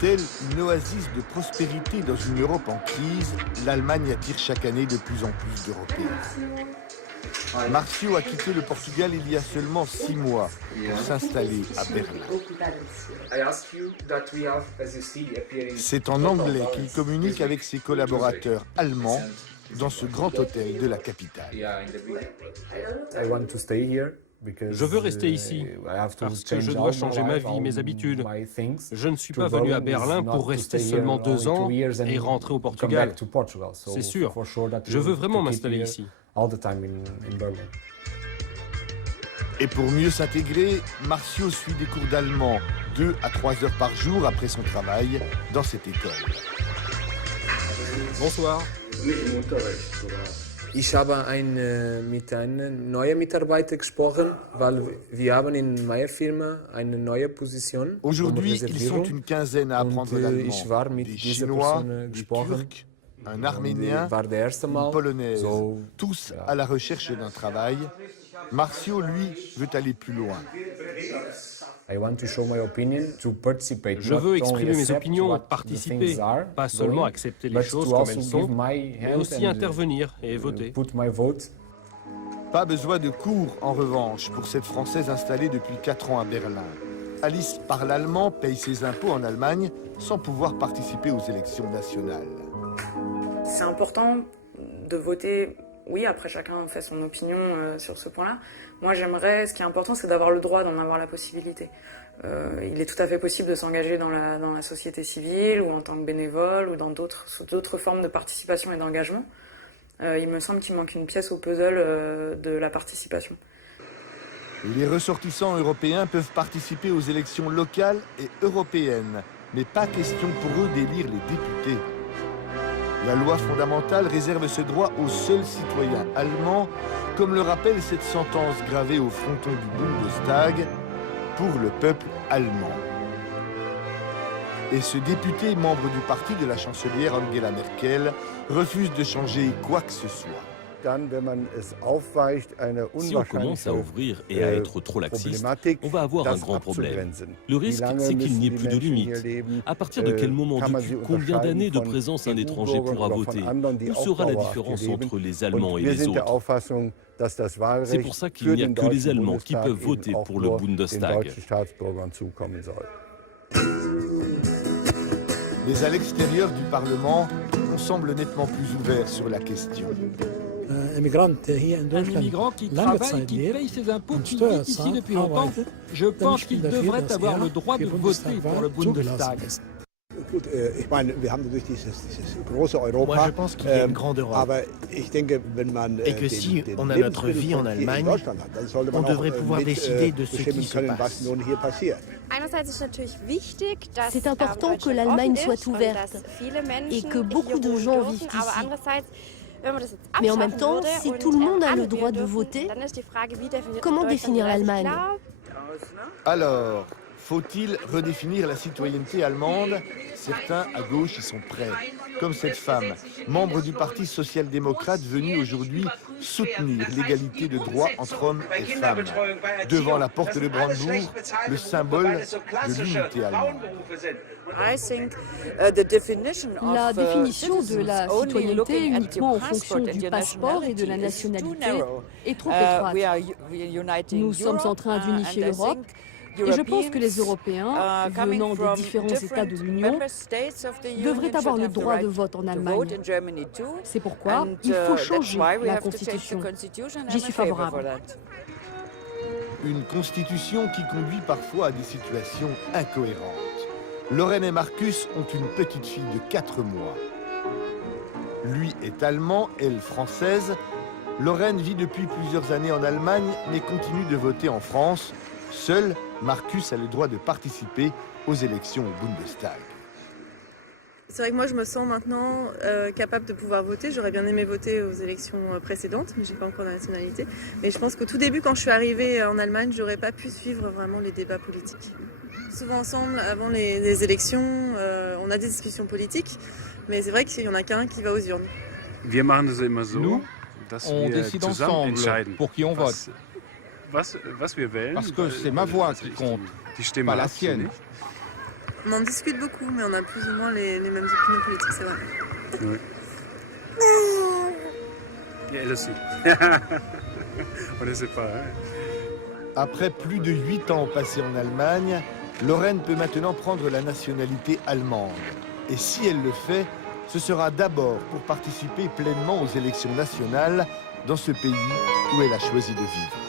Telle une oasis de prospérité dans une Europe en crise, l'Allemagne attire chaque année de plus en plus d'Européens. Marcio a quitté le Portugal il y a seulement 6 mois pour s'installer à Berlin. C'est en anglais qu'il communique avec ses collaborateurs allemands dans ce grand hôtel de la capitale. Je veux rester ici, parce que je dois changer ma vie, mes habitudes. Je ne suis pas venu à Berlin pour rester seulement 2 ans et rentrer au Portugal. C'est sûr, je veux vraiment m'installer ici. Et pour mieux s'intégrer, Marcio suit des cours d'allemand 2 à 3 heures par jour après son travail dans cette école. Bonsoir. Ich habe mit einem neuen Mitarbeiter gesprochen, weil wir haben in meiner Firma eine neue Position. Aujourd'hui, ils sont une quinzaine à apprendre l'allemand. Des Chinois, des Turcs, un Arménien, une Polonaise, tous à la recherche d'un travail. Marcio, lui, veut aller plus loin. Je veux exprimer mes opinions, participer, pas seulement accepter les choses comme elles sont, mais aussi intervenir et voter. Pas besoin de cours, en revanche, pour cette Française installée depuis 4 ans à Berlin. Alice parle allemand, paye ses impôts en Allemagne, sans pouvoir participer aux élections nationales. C'est important de voter. Oui, après chacun fait son opinion sur ce point-là. Moi j'aimerais, ce qui est important, c'est d'avoir le droit d'en avoir la possibilité. Il est tout à fait possible de s'engager dans la société civile ou en tant que bénévole ou dans d'autres formes de participation et d'engagement. Il me semble qu'il manque une pièce au puzzle de la participation. Les ressortissants européens peuvent participer aux élections locales et européennes, mais pas question pour eux d'élire les députés. La loi fondamentale réserve ce droit aux seuls citoyens allemands, comme le rappelle cette sentence gravée au fronton du Bundestag, pour le peuple allemand. Et ce député, membre du parti de la chancelière Angela Merkel, refuse de changer quoi que ce soit. Si on commence à ouvrir et à être trop laxiste, on va avoir un grand problème. Le risque, c'est qu'il n'y ait plus de limites. À partir de quel moment, depuis combien d'années de présence un étranger pourra voter? Où sera la différence entre les Allemands et les autres? C'est pour ça qu'il n'y a que les Allemands qui peuvent voter pour le Bundestag. Mais à l'extérieur du Parlement, on semble nettement plus ouvert sur la question. Un immigrant qui travaille, qui paye ses impôts, qui vit ici depuis longtemps, je pense qu'il devrait avoir le droit de voter pour le Bundestag. Moi, je pense qu'il y a une grande Europe. Et que si on a notre vie en Allemagne, on devrait pouvoir décider de ce qui se passe. C'est important que l'Allemagne soit ouverte et que beaucoup de gens vivent ici. Mais en même temps, si tout le monde a le droit de voter, comment définir l'Allemagne? Alors, faut-il redéfinir la citoyenneté allemande? Certains à gauche y sont prêts, comme cette femme, membre du Parti social-démocrate venue aujourd'hui soutenir l'égalité de droits entre hommes et femmes. Devant la porte de Brandebourg, le symbole de l'unité allemande. La définition de la citoyenneté uniquement en fonction du passeport et de la nationalité est trop étroite. Nous sommes en train d'unifier l'Europe. Et je pense que les Européens, venant des différents États de l'Union, devraient avoir le droit de vote en Allemagne. C'est pourquoi il faut changer la Constitution. J'y suis favorable. Une constitution qui conduit parfois à des situations incohérentes. Lorraine et Marcus ont une petite fille de 4 mois. Lui est allemand, elle française. Lorraine vit depuis plusieurs années en Allemagne, mais continue de voter en France. Seul Marcus a le droit de participer aux élections au Bundestag. C'est vrai que moi je me sens maintenant capable de pouvoir voter. J'aurais bien aimé voter aux élections précédentes, mais j'ai pas encore la nationalité. Mais je pense qu'au tout début, quand je suis arrivée en Allemagne, j'aurais pas pu suivre vraiment les débats politiques. Souvent ensemble, avant les élections, on a des discussions politiques, mais c'est vrai qu'il y en a qu'un qui va aux urnes. Nous, on décide ensemble pour qui on vote. Parce que c'est ma voix qui compte, pas la sienne. On en discute beaucoup, mais on a plus ou moins les mêmes opinions politiques, c'est vrai. Oui. Et elle aussi. On ne sait pas. Hein. Après plus de 8 ans passés en Allemagne, Lorraine peut maintenant prendre la nationalité allemande. Et si elle le fait, ce sera d'abord pour participer pleinement aux élections nationales dans ce pays où elle a choisi de vivre.